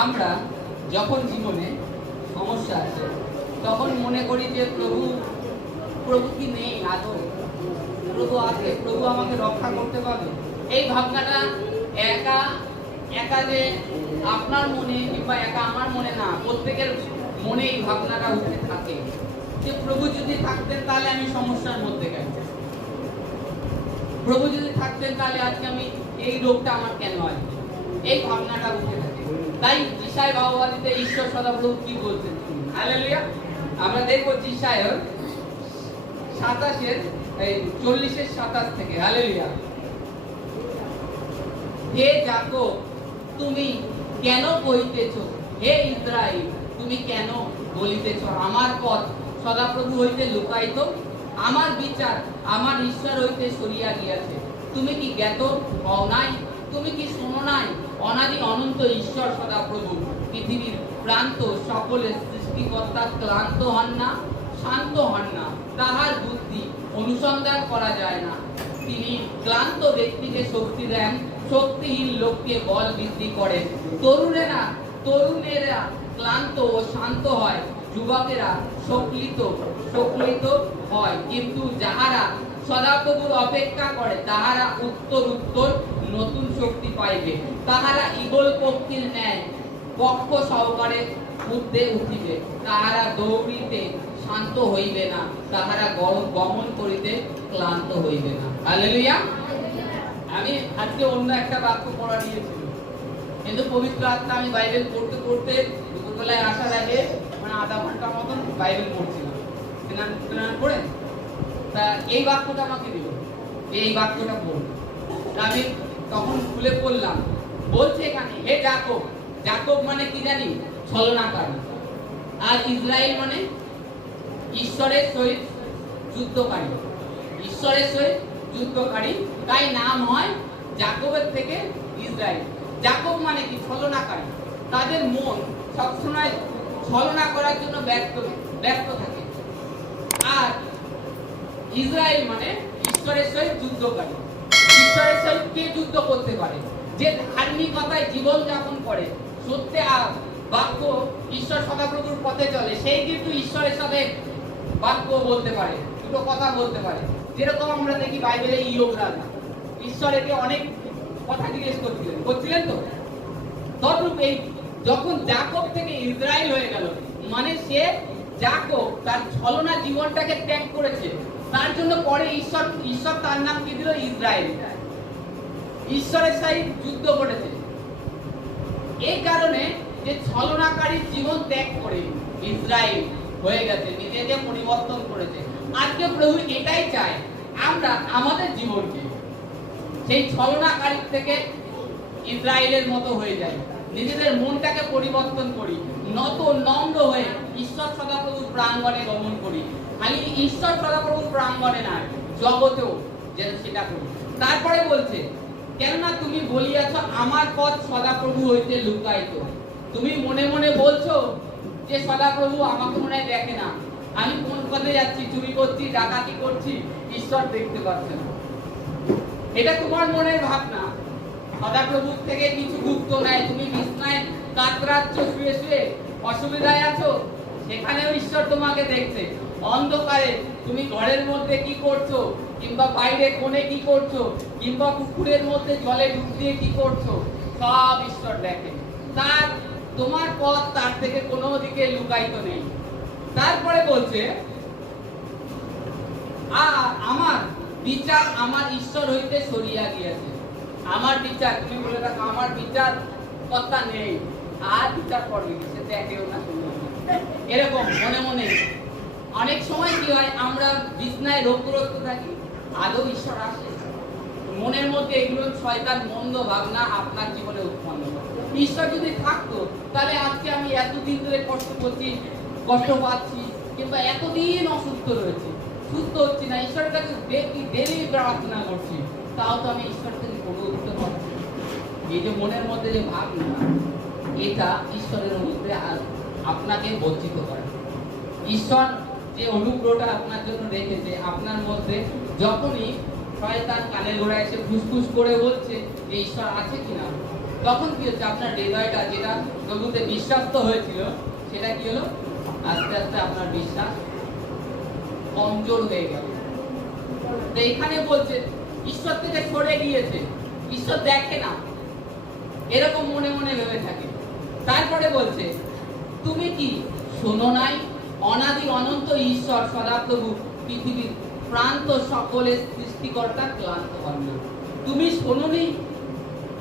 আমরা যখন জীবনে সমস্যা আসে তখন মনে করি যে প্রভু কি নেই আদৌ, প্রভু আছে, প্রভু আমাকে রক্ষা করতে পারবে। এই ভাবনাটা একা একা যে আপনার মনে কিংবা একা আমার মনে না, প্রত্যেকের মনে এই ভাবনাটা উঠে থাকে যে প্রভু যদি থাকতেন তাহলে আমি সমস্যার মধ্যে গেছি, প্রভু যদি থাকতেন তাহলে আজকে আমি এই রোগটা আমার কেন আসবে, এই ভাবনাটা উঠে থাকে। তাই যিশায় ভাববাদীতে ঈশ্বর সদাপ্রভু কি বলছেন, হালেলুয়া। আমরা দেখবো যিশায় 40:27 থেকে, হালেলুয়া। হে যাকব তুমি কেন কহিতেছ, হে ইসরাইল তুমি কেন বলিতেছ আমার পথ সদাপ্রভু হইতে লুকায়িত, আমার বিচার আমার ঈশ্বর হইতে সরিয়া গিয়াছে। তুমি কি জ্ঞাত হও নাই, তুমি কি শোনো নাই, অনাদি অনন্ত ঈশ্বর সদাপ্রভু পৃথিবীর প্রান্ত সকলের সৃষ্টিকর্তা ক্লান্ত হন না, শান্ত হন না, তাহার বুদ্ধি অনুসন্ধান করা যায় না। তিনি ক্লান্ত ব্যক্তিকে শক্তি দেন, শক্তিহীন লোককে বল বৃদ্ধি করেন। তরুণেরা ক্লান্ত ও শান্ত হয়, যুবকেরা সকলিত হয়, কিন্তু যাহারা সদাপ্রভুর অপেক্ষা করে তাহারা উত্তর নতুন শক্তি পাইবে। তাহারা ঈগল পক্ষীর ন্যায় পক্ষ সহকারে ঊর্ধ্বে উঠিবে, তাহারা দৌড়িতে শান্ত হইবে না, তাহারা গমন করিতে ক্লান্ত হইবে না। হালেলুয়া। আমি আজকে অন্য একটা বাক্য পড়া নিয়েছিল, কিন্তু পবিত্র আত্মা আমি বাইবেল পড়তে পড়তে দুপুরবেলায় আসার আগে আধা ঘন্টা মতন বাইবেল পড়ছিলাম, স্নান করে তা এই বাক্যটা আমাকে দিল, এই বাক্যটা পড়ল। আমি তখন খুলে পড়লাম, বলছে এখানে হে যাকব, যাকব মানে কি জানি, ছলনাকারী, আর ইসরায়েল মানে ঈশ্বরের সহিত যুদ্ধকারী, ঈশ্বরের সহিত যুদ্ধকারী, তাই নাম হয় যাকবের থেকে ইসরায়েল। যাকব মানে কি, ছলনাকারী, তাদের মন সবসময় ছলনা করার জন্য ব্যস্ত থাকে। আর ইসরায়েল মানে ঈশ্বরের সহিত যুদ্ধকারী। ঈশ্বরের সহিত কে যুদ্ধ করতে পারে, যে ধার্মিকতায় জীবন যাপন করে, সত্যে আর বাক্য ঈশ্বর সদাপ্রভুর পথে চলে, সেই কিন্তু ঈশ্বরের সাথে বাক্য বলতে পারে, দুটো কথা বলতে পারে। যেরকম আমরা দেখি বাইবেলে ইয়োব রাজা ঈশ্বরকে অনেক কথা জিজ্ঞেস করছিলেন তো, তদ্রূপ এই যখন যাকব থেকে ইসরায়েল হয়ে গেল, মানে সে যাকব তার ছলনা জীবনটাকে ত্যাগ করেছে, তার জন্য পরে ঈশ্বর তার নাম কি দিল, ইসরায়েল। ঈশ্বরের সহিত যুদ্ধ করেছে, এই কারণে যে ছলনাকারী জীবন ত্যাগ করে ইসরায়েল হয়ে গেছে, নিজেকে পরিবর্তন করেছে। আজকে প্রভু এটাই চায়, আমরা আমাদের জীবনকে সেই ছলনাকারী থেকে ইসরায়েলের মতো হয়ে যাই, নিজেদের মনটাকে পরিবর্তন করি, নম্র হয়ে ঈশ্বর সদাপ্রভুর প্রাঙ্গণে গমন করি। খালি ঈশ্বর সদাপ্রভুর প্রাঙ্গণে না, জগতেও যেন সেটা করি। তারপরে বলছে, কেননা তুমি বলিয়াছ আমার পথ সদাপ্রভু হইতে লুকায়িত। তুমি মনে মনে বলছো যে সদাপ্রভু আমাকে মনে হয় দেখে না, আমি কোন পথে যাচ্ছি, চুরি করছি, ডাকাতি করছি, ঈশ্বর দেখতে পাচ্ছে না। এটা তোমার মনের ভাবনা। সদাপ্রভুর থেকে কিছু গুপ্ত নাই, তুমি বিছনায় কাতরাচ্ছ, শুয়ে শুয়ে অসুবিধায় আছো, সেখানেও ঈশ্বর তোমাকে দেখছে। অন্ধকারে তুমি ঘরের মধ্যে কি করছো, কিংবা বাইরে কোণে কি করছো, কিংবা পুকুরের মধ্যে জলে ডুব দিয়ে কি করছো, সব ঈশ্বর দেখে। তার তোমার পথ তার থেকে কোনো দিকে লুকায়িত নেই। তারপরে বলছে, আর আমার বিচার আমার ঈশ্বর হইতে সরিয়া গিয়েছে। আমার বিচার, তুমি বলে রাখো, আমার বিচার কর্তা নেই, আর বিচার করবে কি, সে দেখেও না, এরকম মনে মনে। অনেক সময় কি হয়, আমরা বিছনায় রোগগ্রস্ত থাকি, আদৌ ঈশ্বর আসে? মনের মধ্যে এগুলো শয়তান মন্দ ভাবনা আপনার জীবনে উৎপন্ন করে। ঈশ্বর যদি থাকতো তাহলে আজকে আমি এতদিন ধরে কষ্ট করছি, কষ্ট পাচ্ছি, কিংবা এতদিন অসুস্থ রয়েছে, সুস্থ হচ্ছি না, ঈশ্বরের কাছে দেরি প্রার্থনা করছি, তাও তো আমি ঈশ্বর থেকে কোনো উত্তর পাচ্ছি। এই যে মনের মধ্যে যে ভাবনা, এটা ঈশ্বরের মধ্যে আপনাকে বঞ্চিত করে। ঈশ্বর যে অনুগ্রহটা আপনার জন্য রেখেছে আপনার মধ্যে, যখনই শয়তান কানে গোড়ায় এসে ফুসফুস করে বলছে যে ঈশ্বর আছে কিনা, তখন কি হচ্ছে, আপনার হৃদয়টা যেটা প্রভুতে বিশ্বাস্ত হয়েছিল সেটা কি হলো, আস্তে আস্তে আপনার বিশ্বাস কমজোর হয়ে গেল। তো এখানে বলছে ঈশ্বর থেকে সরে গিয়েছে, ঈশ্বর দেখে না, এরকম মনে মনে ভেবে থাকে। তারপরে বলছে তুমি কি শোনো নাই, অনাদি অনন্ত ঈশ্বর সদাপ্রভু পৃথিবীর প্রান্ত সকলের সৃষ্টিকর্তা ক্লান্ত হন না। তুমি শোনোনি,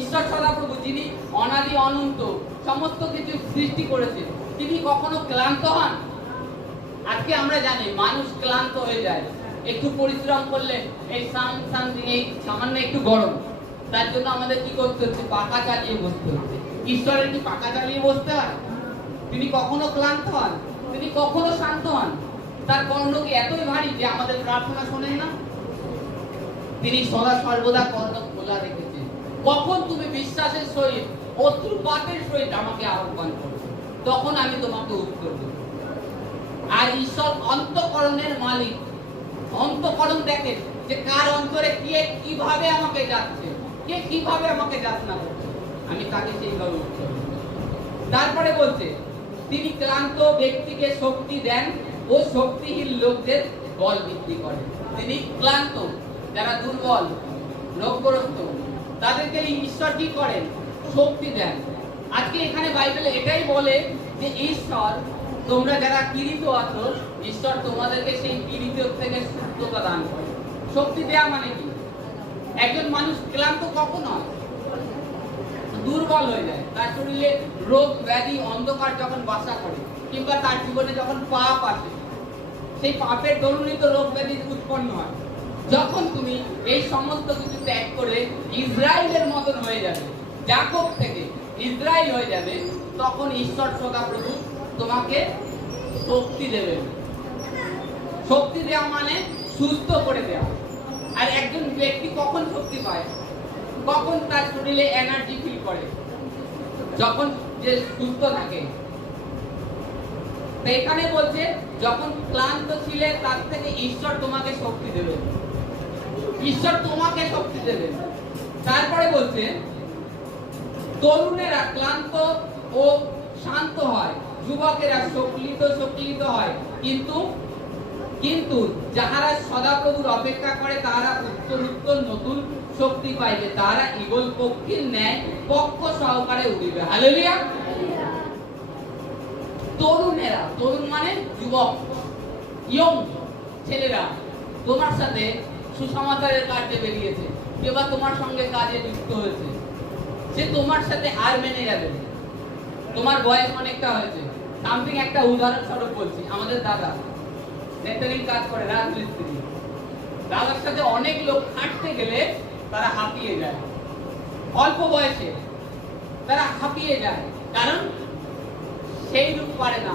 ঈশ্বর সদাপ্রভু যিনি অনাদি অনন্ত সমস্ত কিছু সৃষ্টি করেছে, তিনি কখনো ক্লান্ত হন? আজকে আমরা জানি মানুষ ক্লান্ত হয়ে যায়, একটু পরিশ্রম করলে এই সামান্য একটু গরম, তার জন্য আমাদের কি করতে হচ্ছে, পাখা চালিয়ে বসতে হচ্ছে। ঈশ্বরের কি পাখা চালিয়ে বসতে হয়? তিনি কখনো ক্লান্ত হন? তিনি কখনো শান্ত হন? তার কর্ণ কি এতই ভারী যে আমাদের প্রার্থনা শোনেন না? তিনি সদা সর্বদা কর্ণ খোলা রেখেছেন। কখন তুমি বিশ্বাসের সহিত অশ্রুপাতের সহিত আমাকে আহ্বান করবে, তখন আমি তোমাকে উত্তর দেব। আর ঈশ্বর অন্তঃকরণের মালিক, অন্তঃকরণ দেখে যে কার অন্তরে কে কিভাবে আমাকে যাচ্ছে, কে কিভাবে আমাকে যাতনা করছে, আমি তাকে সেইভাবে উত্তর দেব। তারপরে বলছে তিনি ক্লান্ত ব্যক্তিকে শক্তি দেন ও শক্তিহীন লোকদের বল বৃদ্ধি করেন। তিনি ক্লান্ত, যারা দুর্বল রোগগ্রস্ত, তাদেরকে ঈশ্বর কি করেন, শক্তি দেন। আজকে এখানে বাইবেলে এটাই বলে যে ঈশ্বর, তোমরা যারা পীড়িত আছো, ঈশ্বর তোমাদেরকে সেই পীড়িত থেকে সুস্থতা দান করে। শক্তি দেয়া মানে কি? একজন মানুষ ক্লান্ত কখন হয়? দুর্বল হয়ে যায়, তার শরীরে রোগ ব্যাধি অন্ধকার যখন বাসা করে, কিংবা তার জীবনে যখন পাপ আসে, সেই পাপের দরুনই তো রোগ ব্যাধি উৎপন্ন হয়। যখন তুমি এই সমস্ত কিছু ত্যাগ করে ইসরায়েলের মতন হয়ে যাবে, যাকব থেকে ইসরায়েল হয়ে যাবে, তখন ঈশ্বর সদাপ্রভু তোমাকে শক্তি দেবেন। শক্তি দেওয়া মানে সুস্থ করে দেওয়া। আর একজন ব্যক্তি কখন শক্তি পায়, কখন তার শরীরে এনার্জি ফিল করে, যখন যে সুস্থ থাকে। এখানে বলছে যখন ক্লান্ত ছিলে তার থেকে ঈশ্বর তোমাকে শক্তি দেবে, ঈশ্বর তোমাকে শক্তি দেবে। তারপরে বলছে তরুণেরা ক্লান্ত ও শান্ত হয়, যুবকেরা সকলিত হয়, কিন্তু যাহারা সদাপ্রভুর অপেক্ষা করে তাহারা উত্তর নতুন শক্তি পাইবে, তাহারা ঈগল পক্ষীর ন্যায় পক্ষ সহকারে উড়িবে। হালেলুয়া। তরুণেরা, তরুণ মানে যুবক, ইয়ং ছেলেরা তোমার সাথে সুসমাচারের কাজে বেরিয়েছে, কেউ বা তোমার সঙ্গে কাজে যুক্ত হয়েছে, সে তোমার সাথে আর মেনে যাবে। তোমার বয়স অনেকটা হয়েছে। সামথিং একটা উদাহরণস্বরূপ বলছি, আমাদের দাদা নেতারিং কাজ করে, রাজমিস্ত্রি। দাদার সাথে অনেক লোক খাটতে গেলে তারা হাঁপিয়ে যায়, অল্প বয়সে তারা হাঁপিয়ে যায়, কারণ সেই রূপ পারে না।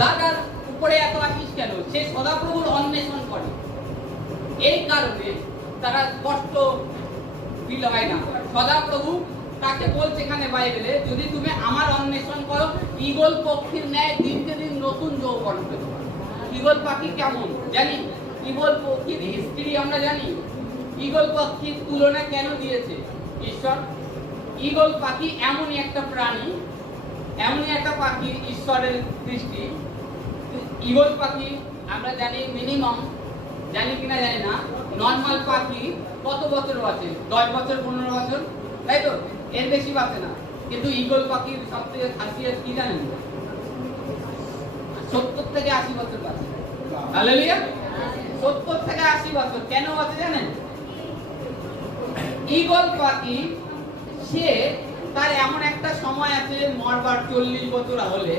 দাদার উপরে এত আসিস কেন? সে সদাপ্রভুর অন্বেষণ করে, এই কারণে তারা কষ্ট ফিল হয় না। সদাপ্রভু তাকে বলছে এখানে বাইবেলে, যদি তুমি আমার অন্বেষণ করো, ঈগল পক্ষীর ন্যায় দিনকে দিন নতুন যৌবন পেতে। ঈগল পাখি কেমন জানি, ঈগল পক্ষীর হিস্ট্রি আমরা জানি। ঈগল পক্ষীর তুলনা কেন দিয়েছে ঈশ্বর? ঈগল পাখি এমনই একটা প্রাণী, এমনই একটা পাখি, ঈশ্বরের সৃষ্টি। ঈগল পাখি আমরা জানি মিনিমাম, জানি কিনা জানি না, নর্মাল পাখি কত বছর বাঁচে? 10 বছর 15 বছর, তাই তো? এর বেশি বাঁচে না। কিন্তু ঈগল পাখির সবথেকে খাসিয়ত কি জানেন? 70 থেকে 80 বছর বাঁচে। হালেলুয়া। 70 থেকে 80 বছর কেন বাঁচে জানেন? ঈগল পাখি সে তার এমন একটা সময় আছে, মরবার 40 বছর হলে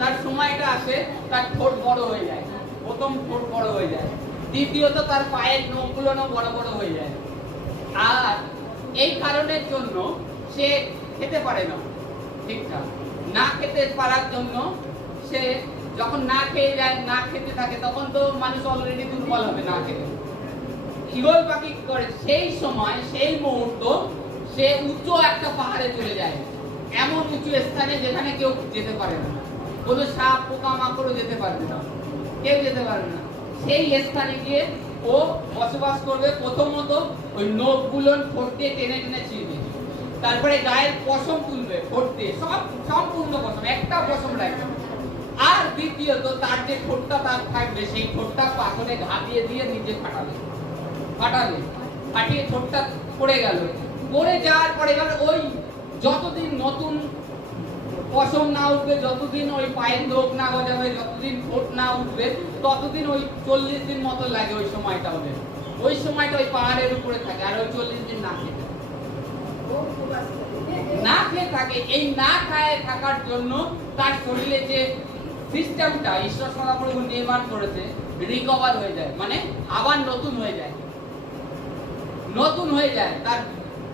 তার সময়টা আসে, তার ঠোঁট বড় হয়ে যায়। প্রথম ঠোঁট বড় হয়ে যায়, দ্বিতীয়ত তার পায়ের নখগুলো বড় বড় হয়ে যায়। আর এই কারণের জন্য সে খেতে পারে না ঠিকঠাক। না খেতে পারার জন্য সে যখন না খেয়ে যায়, না খেতে থাকে, তখন তো মানুষ অলরেডি দুর্বল হবে না খেতে। ঈগল পাখি কি করে? সেই সময়, সেই মুহূর্ত সে উঁচু একটা পাহাড়ে চলে যায়, এমন উঁচু স্থানে যেখানে কেউ যেতে পারে না, কোনো সাপ পোকামাকড়ও যেতে পারবে না, কেউ যেতে পারবে না। সেই স্থানে গিয়ে ও বসবাস করবে। প্রথমত ওই নখগুলো ঠোঁট দিয়ে টেনে টেনে ছিঁড়বে, তারপরে গায়ের পশম তুলবে ঠোঁট দিয়ে, সব সম্পূর্ণ পশম, একটা পশম রাখবে। আর দ্বিতীয়ত তার যে ঠোঁটটা তার থাকবে সেই ঠোঁটটা পাথরে ঘা দিয়ে দিয়ে নিজে ফাটিয়ে ঠোঁটটা পড়ে গেল। পড়ে যাওয়ার পরে এবার ওই যতদিন নতুন পশম না উঠবে, যতদিন ওই পায়ের নখ না গজাবে, যতদিন ঠোঁট না উঠবে, ততদিন ওই 40 দিন মতো লাগে ওই সময়টা ওদের। ওই সময়টা ওই পাহাড়ের উপরে থাকে আর ওই 40 দিন না খেতে থাকে। এই না খায় থাকার জন্য তার শরীরে যে সিস্টেমটা ঈশ্বর সদাপ্রভু নির্মাণ করেছে রিকভার হয়ে যায়, মানে আবার নতুন হয়ে যায়। তার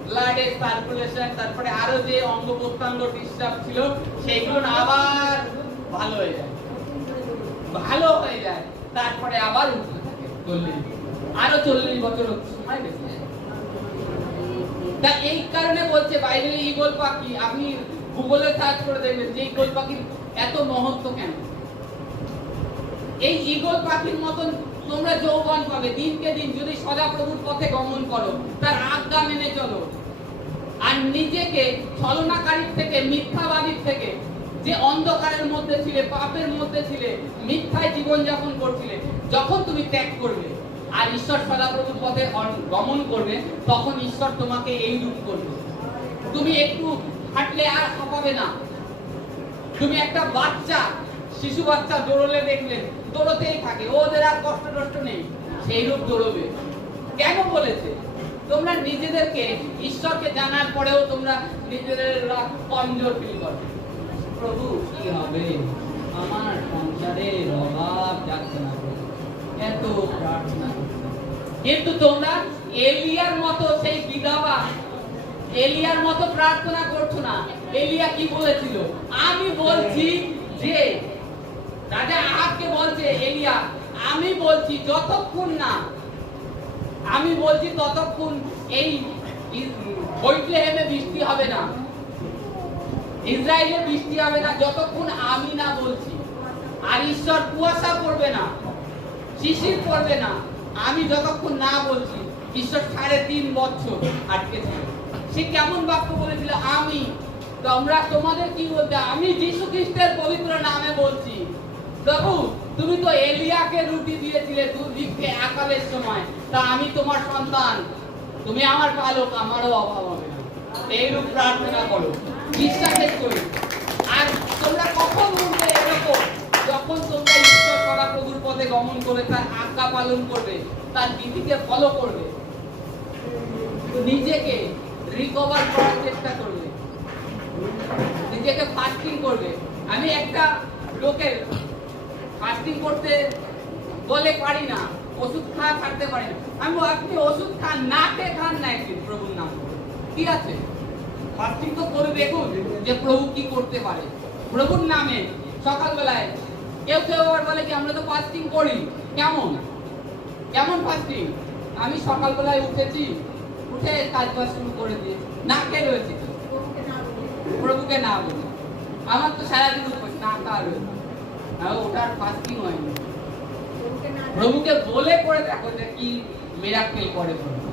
ব্লাডের সার্কুলেশন, তারপরে আরো যে অঙ্গ প্রত্যঙ্গ ডিস্টার্ব ছিল সেইগুলো আবার ভালো হয়ে যায়। তারপরে আবার উঠতে থাকে 40, আরো 40 বছর সময় বেশি। তা এই কারণে বলছে বাইবেলে ঈগল পাখি, আপনি গুগলে সার্চ করে দেখবেন যে ঈগল পাখির এত মহত্ব কেন। এই ঈগল পাখির মতন তোমরা যৌবন পাবে দিনকে দিন যদি সদাপ্রভুর পথে গমন করো, তার আজ্ঞা মেনে চলো, আর নিজেকে ছলনাকারীর থেকে, মিথ্যাবাদীর থেকে, যে অন্ধকারের মধ্যে ছিলে, পাপের মধ্যে ছিলে, মিথ্যায় জীবনযাপন করছিলে, যখন তুমি ত্যাগ করবে আর ঈশ্বর সদাপ্রভুর পথে গমন করবে, তখন ঈশ্বর তোমাকে এই রূপ করবে। তুমি একটু হাঁটলে আর হাঁপাবে না। তুমি একটা বাচ্চা, শিশু বাচ্চা দৌড়লে দেখলে দৌড়তেই থাকে, ওদের আর কষ্ট নেই, সেই রূপ দৌড়বে। কেন বলেছে? তোমরা নিজেদেরকে ঈশ্বরকে জানার পরেও তোমরা নিজেরা কমজোর ফিল করো। প্রভু কি হবে, আমার সংসারের অভাব যাচ্ছে না, এত প্রার্থনা। কিন্তু তোমরা এলিয়ার মতো, সেই বিধবা এলিয়ার মতো প্রার্থনা করছো না। এলিয়া কি বলেছিল? আমি বলছি যে, রাজা আহাবকে বলছে এলিয়া, আমি বলছি যতক্ষণ এই বেথলেহেমে বৃষ্টি হবে না, ইসরায়েলে বৃষ্টি হবে না, যতক্ষণ আমি না বলছি। আর ঈশ্বর কুয়াশা করবে না, শিশির পড়বে না, আমি যতক্ষণ না বলছি। ঈশ্বর 3.5 বছর আটকে ছিল। সে কেমন বাক্য বলেছিল? আমি, তোমরা তোমাদের কি বলতে? আমি যীশু খ্রিস্টের পবিত্র নামে বলছি। প্রভু, তুমি তো এলিয়াকে রুটি দিয়েছিলে দুর্ভিক্ষে আকালের সময়, তা আমি তোমার সন্তান, তুমি আমার পালক, আমারও অভাব হবে না। এইরূপ প্রার্থনা করো, বিশ্বাসের করো। আর তোমরা কখন বলবে এরকম? যখন তোমরা ঈশ্বর সদাপ্রভুর পথে গমন করে তার আজ্ঞা পালন করবে, তার নীতিকে ফলো করবে, নিজেকে রিকভার করার চেষ্টা করবে, নিজেকে ফাস্টিং করবে। আমি একটা লোকের ফাস্টিং করতে বলে পারি না, ওষুধ খাওয়া ছাড়তে পারি না। আমি, আপনি ওষুধ খান, না খেয়ে খান না একদিন প্রভুর নাম, কি আছে? ফাস্টিং তো করে দেখুন যে প্রভু কি করতে পারে প্রভুর নামে। সকালবেলায় কেউ আবার বলে কি আমরা তো ফাস্টিং করি, কেমন ফাস্টিং? আমি সকালবেলায় উঠে কাজ বাজ শুরু করে দিয়ে না খেয়ে রয়েছি, প্রভুকে না বলি, আমার তো সারাদিন উপোস, না খাওয়া রয়েছে, ওটার ফাস্টিং হয়নি। প্রভুকে বলে করে দেখো যে কি মিরাকেল করে প্রভু।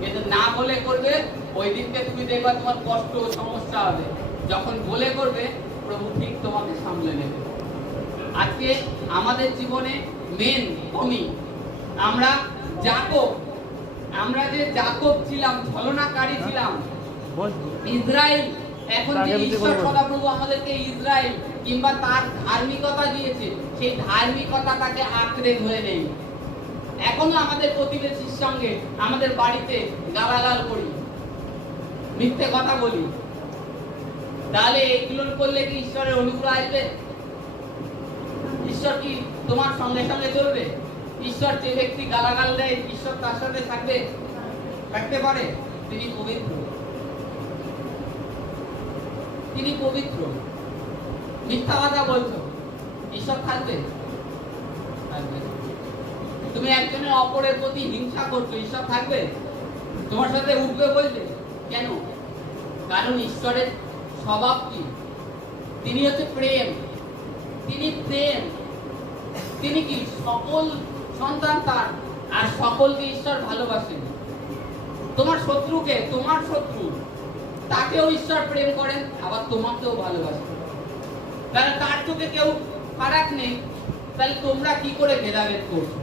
কিন্তু না বলে করবে, ওই দিনকে তুমি দেখবা তোমার কষ্ট সমস্যা হবে। যখন বলে করবে, প্রভু ঠিক তোমাকে সামলে নেবে। আজকে আমাদের জীবনে মেন কমি, আমরা যে জাকব ছিলাম, ছলনাকারী ছিলাম, ইসরায়েল, এখন যে ঈশ্বর সদাপ্রভু আমাদেরকে ইসরায়েল কিংবা তার ধার্মিকতা দিয়েছে, সেই ধার্মিকতাটাকে আঁকড়ে ধরে নেই। এখনো আমাদের প্রতিবেশীর সঙ্গে আমাদের বাড়িতে গালাগাল করি, মিথ্যে কথা বলি। তাহলে এগুলো করলে কি ঈশ্বরের অনুগ্রহ আসবে? ঈশ্বর কি তোমার সঙ্গে সঙ্গে চলবে? ঈশ্বর যে ব্যক্তি গালাগাল দেয়, ঈশ্বর তার সাথে থাকতে পারে? তিনি পবিত্র। মিথ্যা কথা বলছো, ঈশ্বর থাকবে? তুমি একজনের অপরের প্রতি হিংসা করছো, ঈশ্বর থাকবে? তোমার সাথে উঠবে বলবে? কেন? কারণ ঈশ্বরের স্বভাব কি? তিনি হচ্ছে প্রেম। তিনি কি সকল সন্তান তার, আর সকলকে ঈশ্বর ভালোবাসেন। তোমার শত্রু তাকেও ঈশ্বর প্রেম করেন, আবার তোমাকেও ভালোবাসেন। তাহলে তার চোখে কেউ ফারাক নেই, তাহলে তোমরা কি করে ভেদাভেদ করছো?